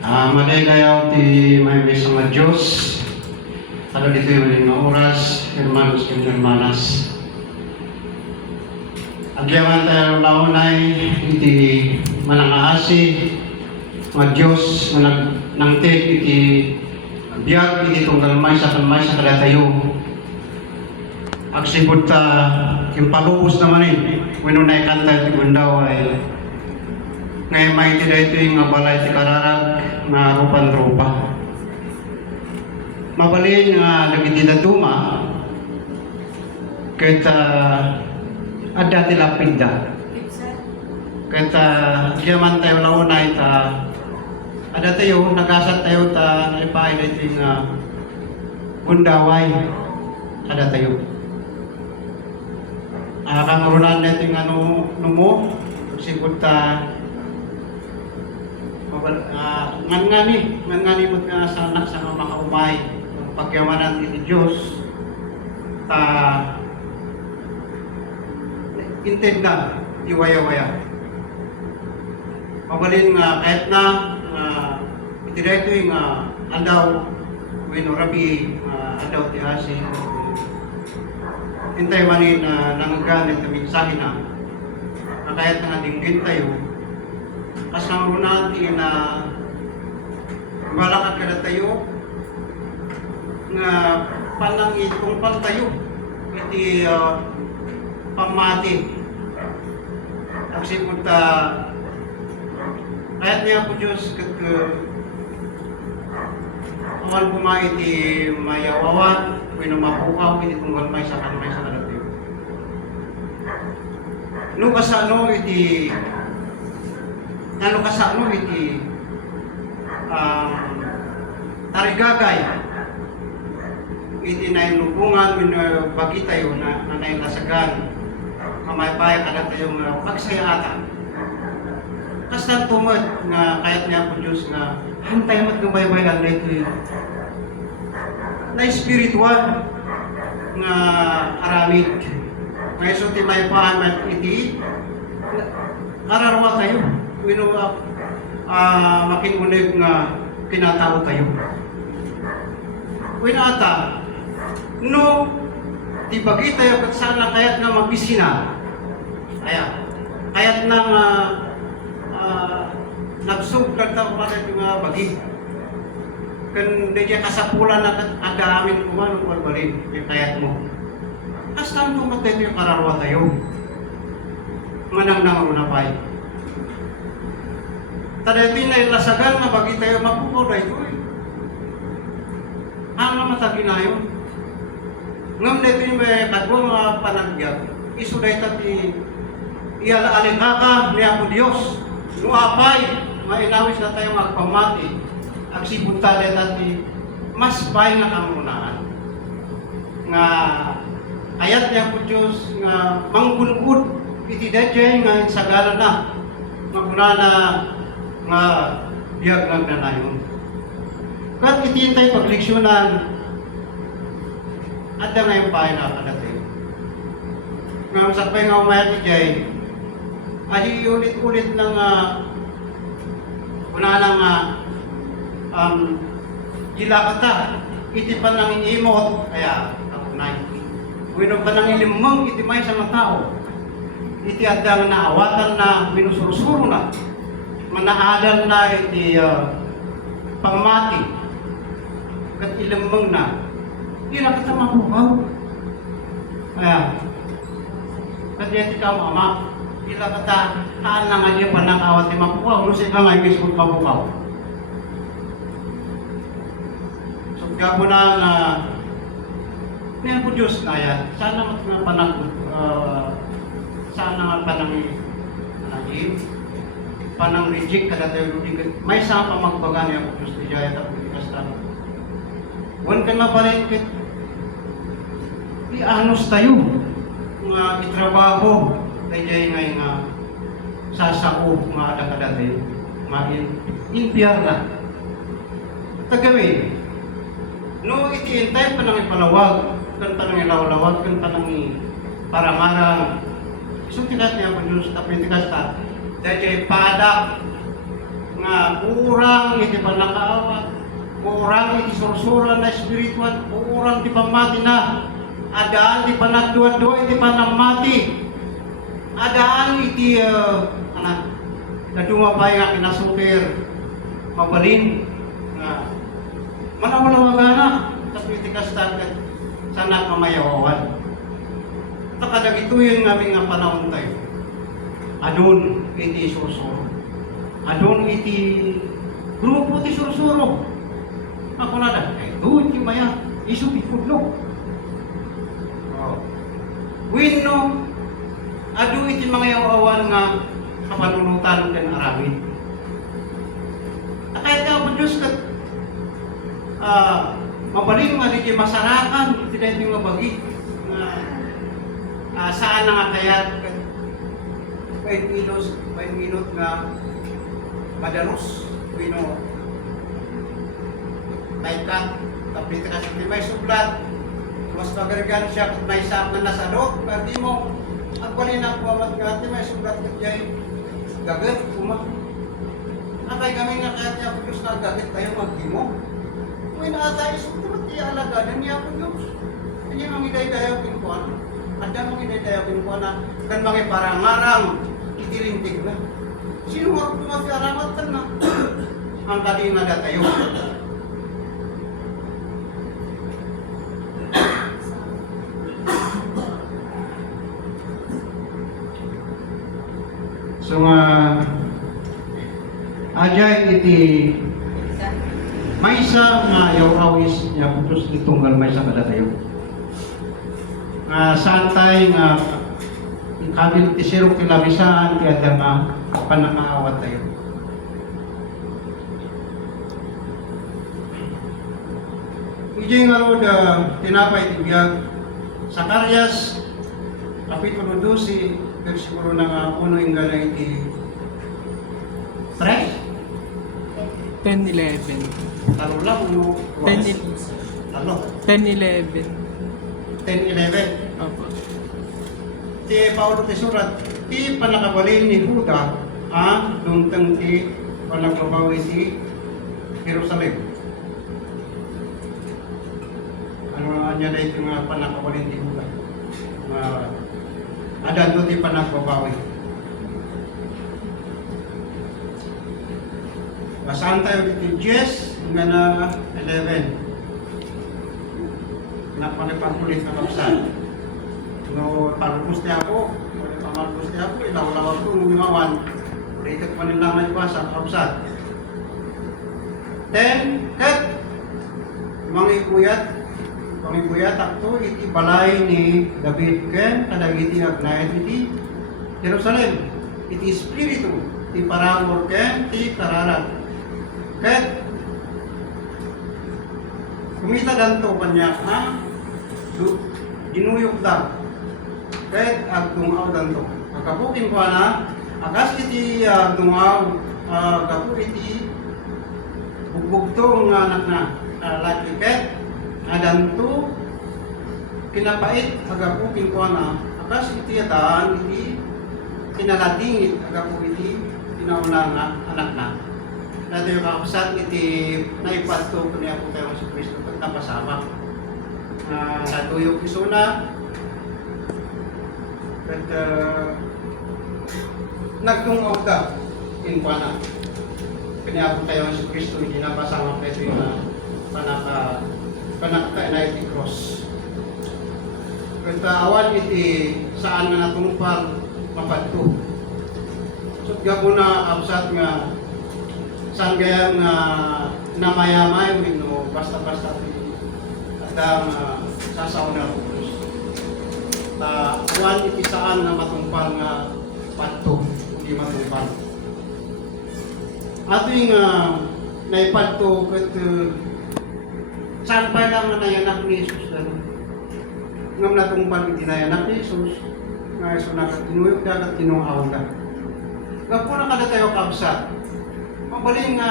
Maligayaw ti may besang nga Diyos. Ano dito yung maling nga oras, hermanos and hermanas. Agyaman tayo launay, iti manangaasi, nga Diyos, nangtig iti biyag, iti tunggal may sa kada tayo. Agsibod ta, yung palubos naman wino na ikanta iti bundaw ay ngayon may iti dito yung balay ti kararag na rupan-rupa. Mabalin nga nagiti na duma kahit ada ti lapid da. Kahit diyaman tayo launay ada tayo, nagasat tayo naipain na iti bundaway. Ada tayo. Kangurunan na iti numo, sibot ngani mo ka sa anak sa makaumay pagyamanan ni Diyos intenda iwaya-waya mabalin nga kahit na iti dito yung andaw wino rabi andaw ti asi hintay manin nangagamit na minsahin na kahit na dinggin tayo kasama natin na balakad ka tayo nga panang itong pantayo iti pamati agsipod kahit niya po Diyos awan kumay iti mayawawan pinamapukaw iti tunggal may sa kadatayo no kasano iti kasano iti tarigagay iti nainlupungan bagi tayo na nainasagan kamay paya kada tayo nga pagsayatan kastan tumad nga kahit niya po Diyos nga hantay mat ng baybayan na ito na spiritual nga aramid nga iso ti may pahaman iti kararwa tayo wino makinunig nga kinatao tayo. Winata, no, di bagi tayo kat sana kayat nga magbisina. Kayat na nagsuglag tayo para yung bagi. Kan di kaya kasapulan na aga amin kumanong balbalin, yung kayat mo. Kastan tumatay yung kararwa tayo. Manang nangarunapay. Tadati na ilasagan na bagi tayo mapukaw na ito Ano matagi na yun? Ngam na ito yung may kadwa mga panagbiag. Iso na ito ialaalin ka niya po Diyos. Nuapay, mainawis na tayo magpamati. Agsibunta na ito mas bay na kamunaan. Nga ayat niya po Diyos nga manggunbud iti dadya nga sagala na. Maguna na nga biyag lang na nayon. Kat itintay pagleksyonan at na ngayon pa na kanatin. Nga sakpay nga umayat ijay ay ulit-ulit ng una lang gilakata iti pa nang imot kaya kapunay. Wino pa nang ilimang iti may sa mga tao iti adang naawatan na minusurusuro na manaadal na iti pamati kat ilamang na ila kita mabuhaw kat yati ka mama ila kita haan na nga niya panang awat ni mabuhaw no siya nga imisod mabuhaw so kaya po na niyan po Diyos na yan sana nga panang sana nga panang reject kada tayo may sapa magbaga niya po Diyos niya at ang kastan. Wan ka na balin kit i-anos tayo nga itrabaho tayo nga sasako nga ada-kada tayo ma-impiyar na. Tagawin no itiintay pa nang ipalawag kan pa nang ilawlawag kan pa nang paramarang iso tinat niya po Diyos tapos itikasta dahil padak nga kurang iti panakaawat, kurang iti sursura na spiritual, kurang iti pamati na, adaan iti panagduwa-duwa iti panamati, adaan iti nadumabay nga kinasukir, mabalin, nga manawalawagana, tapos iti kastagat, sana mamayawawan. Nakadag ito yung aming nga panahon tayo. Adun iti sursuro. Adun iti grupo iti sursuro. Ako na da, doon yung maya, iso pikudlo. Wino, adu iti mga yawawan nga kapanulutan kan aramid. Kahit nga po Diyos kat mabaling nga di masarakan, iti dahil yung mabagi. Saan na nga kaya 5 minutes nga madalos, wino, may kat, tapit ka sa may sublat, mas magargan siya kung may sak na nasadot, pati mo, agbalin ang kuwamat nga, may sublat ka dyan, gagat, kumak. Nakay kami nga kaya niya, Diyos na gagat tayo magdimo. Kung inaatay, sumunod niya alagadan niya po Diyos. Kanya mga iday-dayaw pinkuan, at yan mga iday-dayaw pinkuan na, kan mga parangarang, itirintig na. Sino nga pumasyaramat na? Ang kadina na tayo. So ajay iti maysa nga yaw-awis ya putus ditunggal maysa kada tayo. Santay nga kabil ti sirok kilabisaan ti adda nga panakaawat tayo. Iji nga ro tinapay ti biyag Zacarias kapitulo 12 siguro na uno yung gana iti 3? 10-11. Talo lang, uno. 10-11. 10-11. Opo. Ti Paulo ti surat, ti panakabalin ni Huda, dumtang ti panagbabawi ti Jerusalem. Ano nga niya na ito nga panakabalin ni Huda? Ada doon di panagbabawi. Basahan tayo dito Jess, nga na 11. Napanipangulit na kapsan. No, palupos niya ako. Pamalupos niya ako, ilaw-law ako, ngumawan. Ulitin pa nila may basa, kapsan. 10, kat! Mangikuyat ako iti balay ni David ken kadagiti agnayan iti Jerusalem iti espiritu ti paramor ken ti kararan ket kumita danto kanya dinuyok da ket agtungaw danto akapukin ko na agas iti tungaw gapu iti bugbugto nga anak na lalaki ket adanto kinapait agapu kinkwana akas iti ataan iti kinalatingit agapu iti pinauna nga anak na. Nato yung kakasat iti naipato ko niya po tayo sa Kristo at napasama. Natuyok isuna at nagtungaw ka kinkwana. Pinapot tayo sa Kristo hindi napasama pa ito yung panaka na iti cross. Kaya awan iti saan na natungpal mapadto. So gapo na absat nga saan gaya nga namayamay no basta-basta atang sasaw na Diyos. Awan iti saan na matungpal nga padto, hindi matungpal. Ato yung naipadto kat saan pa lang na nayanak ni Jesus ngam natungpal iti nayanak ni Jesus nga iso nakatinuyok da at tinuhaw da. Gapo na kada tayo kabsat. Mabaling nga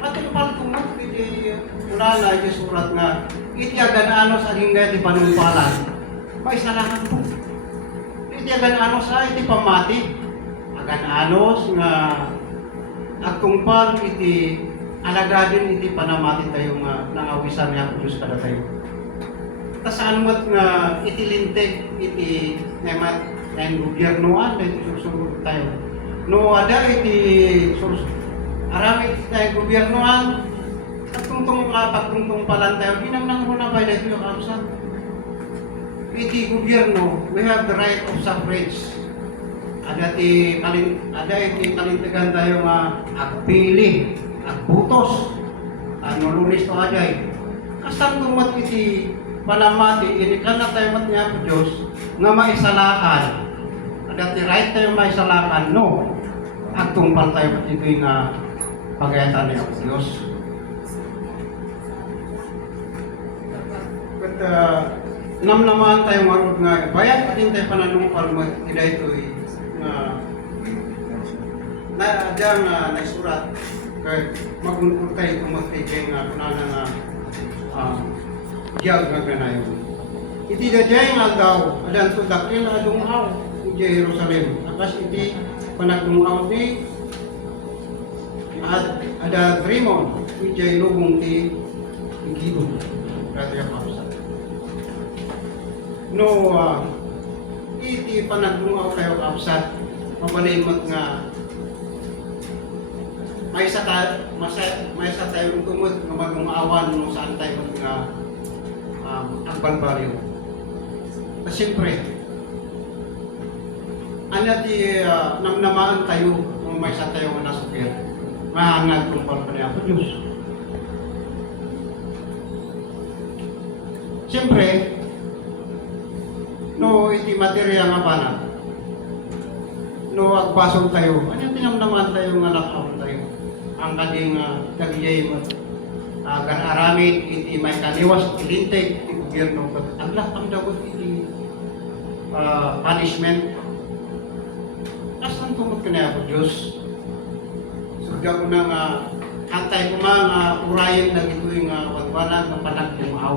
pati kapal tungok iti ulala iti surat nga iti agan-ano sa hingga iti panumpalan. Paisalahan po. Iti agan-ano sa iti pamati. Agan-anos nga agtungpal iti alagadin iti panamati tayo nga nangawisan nga Diyos kada tayo. Saan mo't nga itilinteg iti nemat ng gobyernoan iti susunod tayo. No ada iti aramid tayo gobyernoan at tungtong pagtungtong palan tayo ginang muna ba dito yung kapsan. Iti gobyerno, we have the right of suffrage. Ada iti kalintigan tayo nga agpili, agbutos, nulunis to aday. Kasang tumat iti panamati, inikan na tayo mat niya po Diyos, nga maisalakan. Ada ti right tayo maisalakan, no. Agtungpal tayo mat ito yung pagayatan niya po Diyos. But, namnaman tayo marunod nga, bayad patin tayo pananungpal mo, ida ito na naisurat, kahit magunpul tayo tumatigay nga, kunana nga, Diyag nga ganayon. Iti dadya nga daw, adan to dakil na adungaw iti Jerusalem. Akas iti panagdungaw ti ada Drimon iti lubong ti Gido. Kaya kapsa. No, iti panagdungaw kayo kapsat, mabalimot nga may sa tayo tumod nga magumaawan no saan tayo nga ang balbaryo. Siyempre, di namnamaan tayo kung may sa tayo nga nasukir. Mahanag tungkol pa niya po Diyos. Siyempre, no iti materiya nga bana, no agbasol tayo, tinamnamaan tayo nga nakawal tayo. Ang kading kagiyay mo, aramid iti may kaniwas, ilinteg, iti gobyerno, aglat ang dagot iti punishment. Asan tumot ka na ako, Diyos? Surga ko na nga, antay ko nga urayin na ito yung wagbanag ng panagpumaw.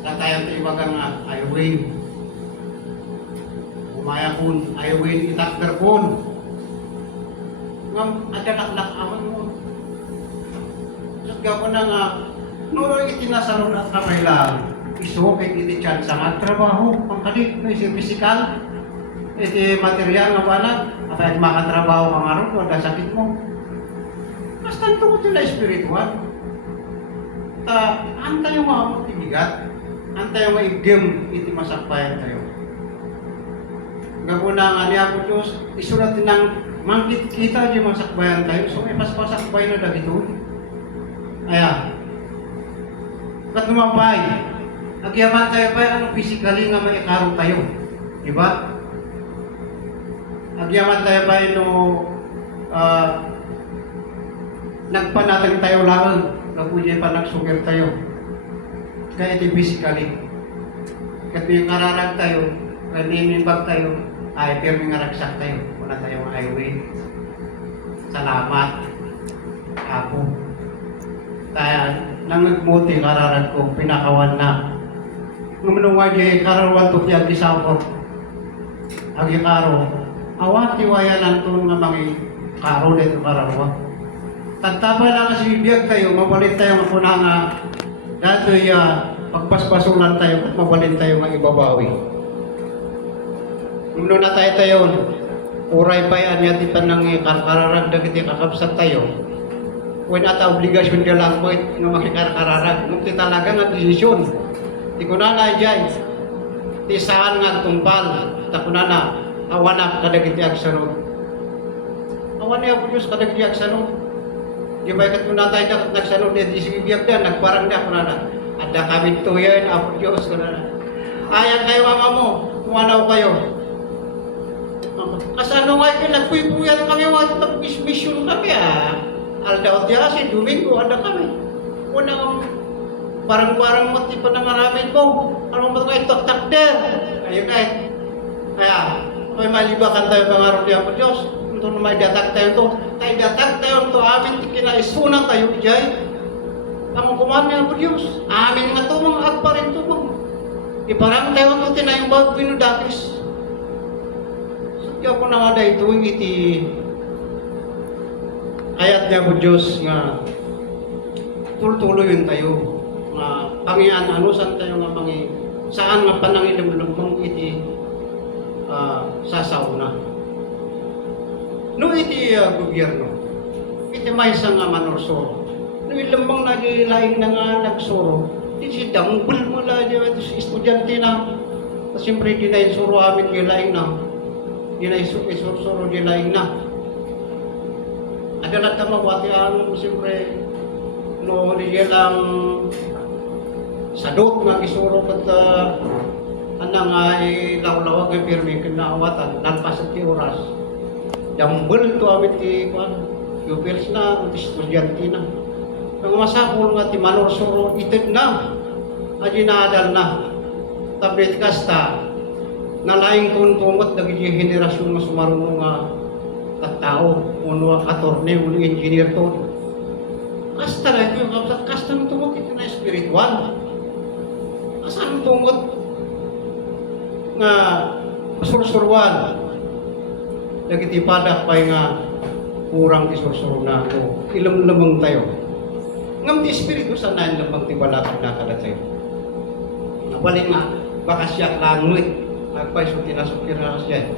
Sa tayo ito ibaga nga, ayawin. Umayakun, ayawin, itakdarkon. Ngam, adalak-lak aman mo. Surga ko na nga, nuro itinasalon at kamailang. Iso kay iti tiyan sa nga trabaho, pangkalit, no, isi physical, iti material nga banag, at makatrabaho kang araw, wala sakit mo. Basta ito ko tila spiritual. Antay yung mga matibigat, antay yung maigim, iti masakbayan tayo. Gabo na nga niya po Diyos, isulat ng mangkit kita di masakbayan tayo, so may paspasakbay na dagito. Ayan. Kat lumabay, agyaman tayo ba ang physically nga maikaro tayo? Diba? Agyaman tayo ba nagpanatang tayo lang, napunya pa nagsugir tayo. Kaya iti physically. Kat may kararag tayo, naninimbag tayo, ay pero may ngaragsak tayo. Wala tayong highway. Salamat. Ako. Kaya nang nagmuti kararag ko, pinakawan na. Numunungay di karawan to kiyag isapot. Agi karo. Awat tiwaya lang to nga mangi karo dito karawa. Tagtaba lang kasi bibiyag tayo, mabalit tayo nga kuna nga dato'y pagpaspasulan tayo at mabalit tayo nga ibabawi. Nung na tayo, uray pa yan yati pa nang kararag na kiti kakabsat tayo. When ata obligasyon ka lang po nga makikararag. Nung ti talaga nga desisyon. Di ko na na dyan. Ti saan nga tumpal. Ta ko na awanak kadagiti agsanod. Awan niya po Diyos kadagiti agsanod. Di ba ikat mo na tayo nagsanod di sigibiyag na. Nagparang na ko na. Ada kami to yan. Apo Diyos ko na. Ayan kayo ama mo. Kumanaw kayo. Kasano nga ito, nagpuy-puyan kami mga mission kami Aldaw diya kasi, Domingo, ada kami. Unang parang-parang mati pa na maraming ko. Anong ba ito, takder? Ayun ay. Kaya, may malibakan tayo pangarap diyan po Diyos. Ito na may datag tayo to. Tayo datag tayo to, amin kinaisunan tayo, ijay. Ang kumami po Diyos. Amin nga to, mga agparin to. Iparang tayo to, tinayong bag pinudakis. Kaya ko na nga dahil ito, iti Kaya't niya po Diyos nga tuloy-tuloy tayo nga pangian anusan tayo nga saan nga panangilumlumong iti sasauna. No iti gobyerno, iti maysa nga manorsoro. No ilambang nagilaing na nga nagsoro, iti si dangbol mo la di estudyante na. Siyempre di na insuro amin gilaing na. Di na isusuro gilaing na. Adalat na mawati ang siyempre no di lang sadot nga isuro kat anang lawlawag ang pirmi kinaawatan lalpas at oras. Dambel to amit ti pupils na estudyante na. Ang masapol nga ti manorsoro ited na. Adi naadal na. Tablet kasta nalaing tuntungot dagiti henerasyon nga sumarunong nga tattao uno attorney uno engineer to. Kasta na ito yung kasta ng tungot ito na spiritual. Asan tungot nga masursurwan dagiti padak pay nga kurang ti sursuro na ko ilam-lamang tayo ngam ti espiritu sa nain lamang ti balatag na kada tayo nabalin nga baka siya langit agpay so tinasukir na siya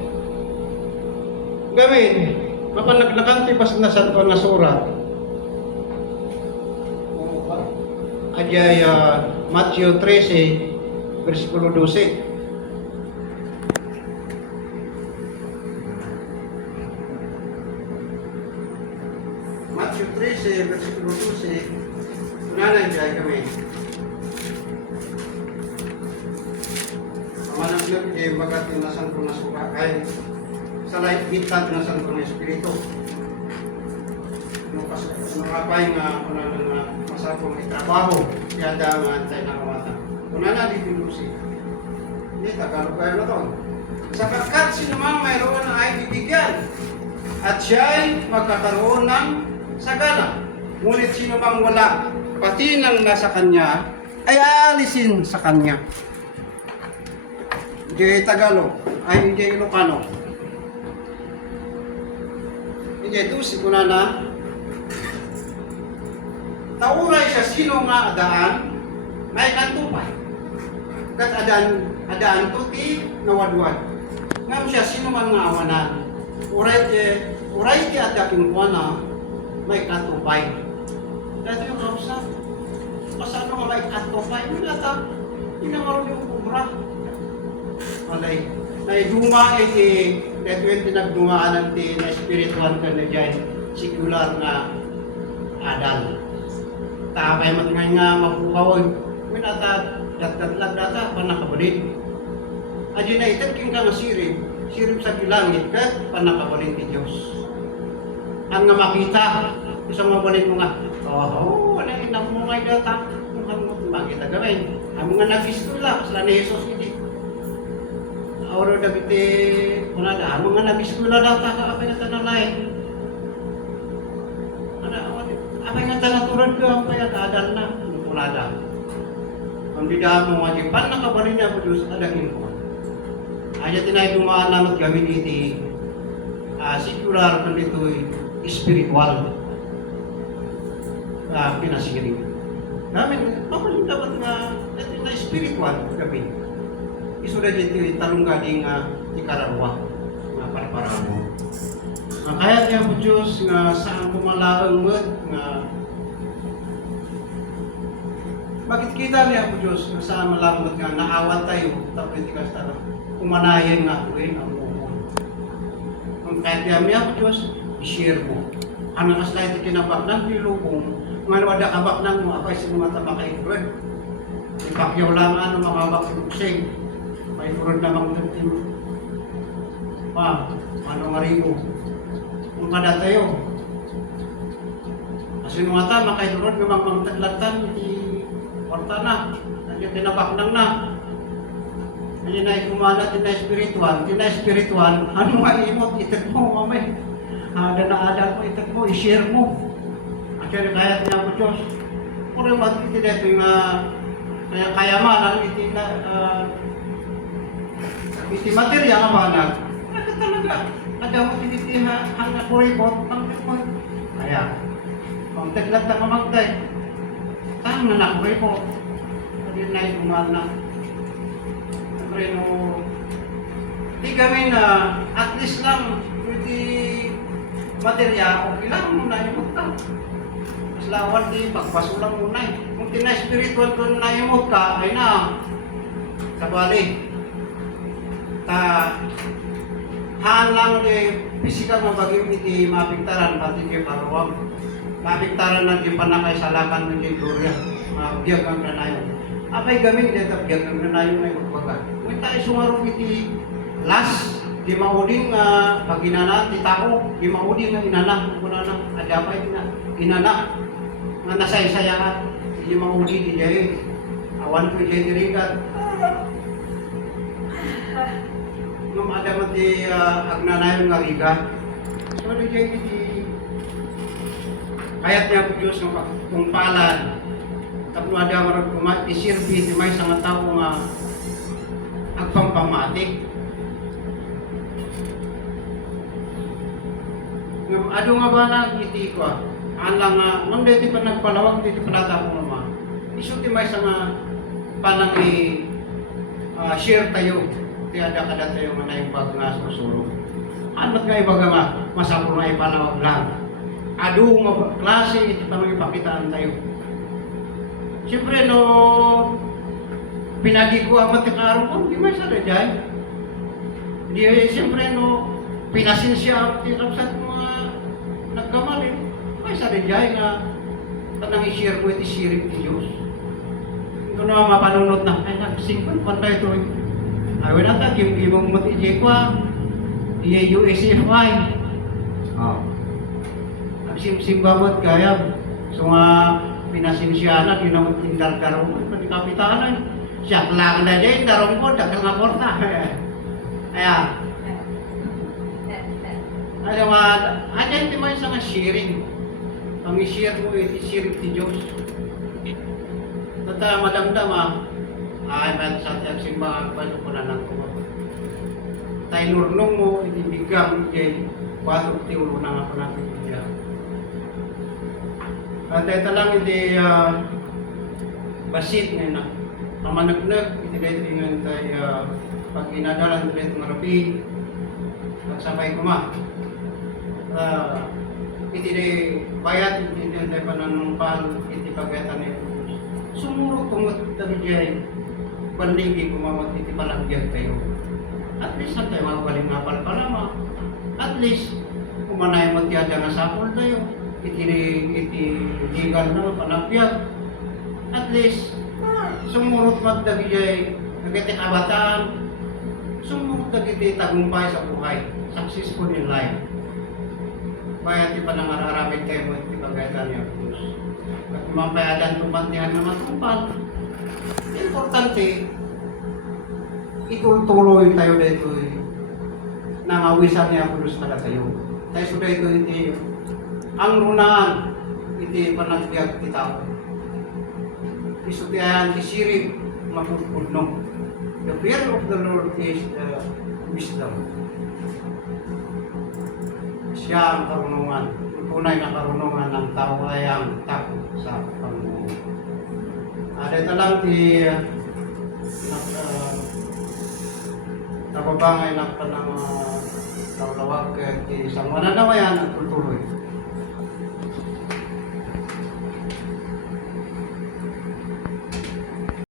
gawin mapanaglakan ti pas na santo na surat ajay Matthew 13 versikulo 12. Matthew 13, versikulo 12, unanan dyan kami. Pamanaglag di magatinasan ko na suka kay sa light bitad na san ko na espiritu. Nakapay nga unanan nga masakong itrabaho kaya daman tayo nakawata. Unanan di pinusi. Hindi, Tagalog kayo na to. Sapagkat sinumang mayroon na ay bibigyan at siya'y magkakaroon ng sagana. Ngunit sino mang wala, pati nang nasa kanya, ay aalisin sa kanya. Hindi Tagalog, ay hindi Ilocano. Hindi, ito siguro na tauray sa sino nga adaan, may kantupay. Kat adaan tuti nawadwad. Ngam siya sino man nga awanan. Uray ti adaking kuwana, may katupay. Dati yung kapsa, pasano nga may katupay, hindi na marunong yung kubra. Malay, naiduma iti, dito yung tinagdumaanan ti na spiritual ka na dyan, secular na adal. Takay matangay nga mapukaw, may dagdag data, panakabalit. Adi na itag king ka nga sirip sa kilangit ka, panakabalit ti Diyos. Ang nga makita, isang mabalit mo nga, wala inang mo ngay data, kung makita gawin. Ang mga nag-iskula, sila ni Jesus hindi. Auro dagiti, ang mga nag-iskula data ka, apay na tanalay. Apay nga tanaturan ko, apay at adal na, kulada. Ang bidahan mo nga, pan nakabalit niya po Diyos, adagin ko. Aya tinay dumaan na maggamit iti secular kan ito'y spiritual pinasiring. Namin, papaling dapat nga ito na spiritual kami. Iso na dito talong galing ikararwa na para mo. Kaya niya po Diyos nga saan pumalaang mo nga bakit kita niya po Diyos nga saan malamot nga naawan tayo tapos iti kastara umanayan nga po ang buong. Ang kaya niya po Diyos, i-share mo. Ang nakaslay iti kinabak ng pilubong, nga wada kabak ng mo, apay sa mga tabak ay kurek. Ipakyaw lang ano makabak si Buksing. May kurek namang tatim. Ano nga rin mo. Kung kada tayo. Kasi mga tama kay kurek namang mamtaglatan, iti kwarta na. Nandiyo tinabak nang na. Hindi na kumala, tina-spiritual, ano nga imot, itak mo, mamay. Ada mo, itak mo, i-share mo. At yan, kaya niya po Diyos. Puro yung matiti dito yung kayaman, iti materya nga manag. Ano talaga? Ada mo tinitiha, hanggang kuripot, ang tipon. Ay Kaya, kung taglat na mamagday, saan na nakuhay ko? Hindi na itumal na. Siyempre, no, di kami na at least lang, pwede materya, okay lang muna yung magta. Mas lawan di, pagpaso lang muna eh. Kung tina-spiritual ko na yung ka, ay na, sa bali. Haan lang di, physical na bagay iti mapigtaran, pati di paruwag. Mapigtaran na di panakay sa lakan ng di gloria, mabiyag ang kanayon. Apay gamin di, tabiyag ang kanayon ay magbaga. Kung tayo sumarong iti last, di mauding paginana ti tao, di mauding nga inanak kung na adapay na inanak nga nasaysayahan, di maudi di diri awan ko di dirikat ngam ada mo ti agnanayon nga riga so di di kayat niya po Diyos kung palan tapos ada marag kumat isirbi di may sa tao nga agpampamati. Ado nga ba na iti ko alang nga, nang dito pa nagpalawag, dito pa nata ko naman. Iso ti may sa nga panang share tayo. Ti ada kada tayo nga na yung bag nga susulong. Anot nga ibaga nga, masapuro nga ipalawag lang. Ado nga klase, iti pa nang ipakitaan tayo. Siyempre no, pinagi ko amat yung araw ko, di may sa dyan. Di siyempre no, pinasinsya ti rapsat mga nagkamalin. Ay sa rinjay na tanang i-share ko iti siring ti Diyos. Ito na mapanunod na, ay nagsingpan pantay ito. Ay wala ta, gimong mo ti Jekwa, iya USFI. Simsimba mo't kaya, so nga pinasinsya na, ginamot yung dardarong mo, pati kapitanan. Siya lang na dyan, darong mo, dagal nga porta. Ayan. Alam mo, anyan ti may sa nga sharing. Ang i-share mo, i-share ti Diyos. Tata madamdama, ay man sa tiyang simbahan, paano ko na lang ko. Tayo nurnong mo, itibigam, iti, batok ti ulo na nga po natin niya. At ito lang, iti, basit ngayon na. Pamanaglag, iti dito ngayon tayo, pag inadalan dito ng rapi, nagsabay ko ma. Iti de bayat iti de pananumpan iti pagatan ni sumurot tumot tabi jay pandigi kumawat iti palagyan tayo at least na tayo magaling nga palpalama at least kumanay mo tiyada nga sapol tayo iti legal na panagbiag at least sumurot magdagi jay nagiti kabataan sumurot dagiti tagumpay sa buhay successful in life. Kaya di pa nangararami tayo mo iti pagkaitan niya Diyos. At mampayadan tumantihan na matumpal. Importante, itultuloy tayo dito nangawisan niya Diyos na tayo. Tayo suda ito iti ang runaan iti panagbiag ti tao. Isutihan ti sirip mapupudno. The fear of the Lord is the wisdom. Siya ang karunungan. Tunay na karunungan ng tao ay ang takot sa Panginoon. Ito lang di nababangay ng panang lawag di isang mananawayan at tutuloy.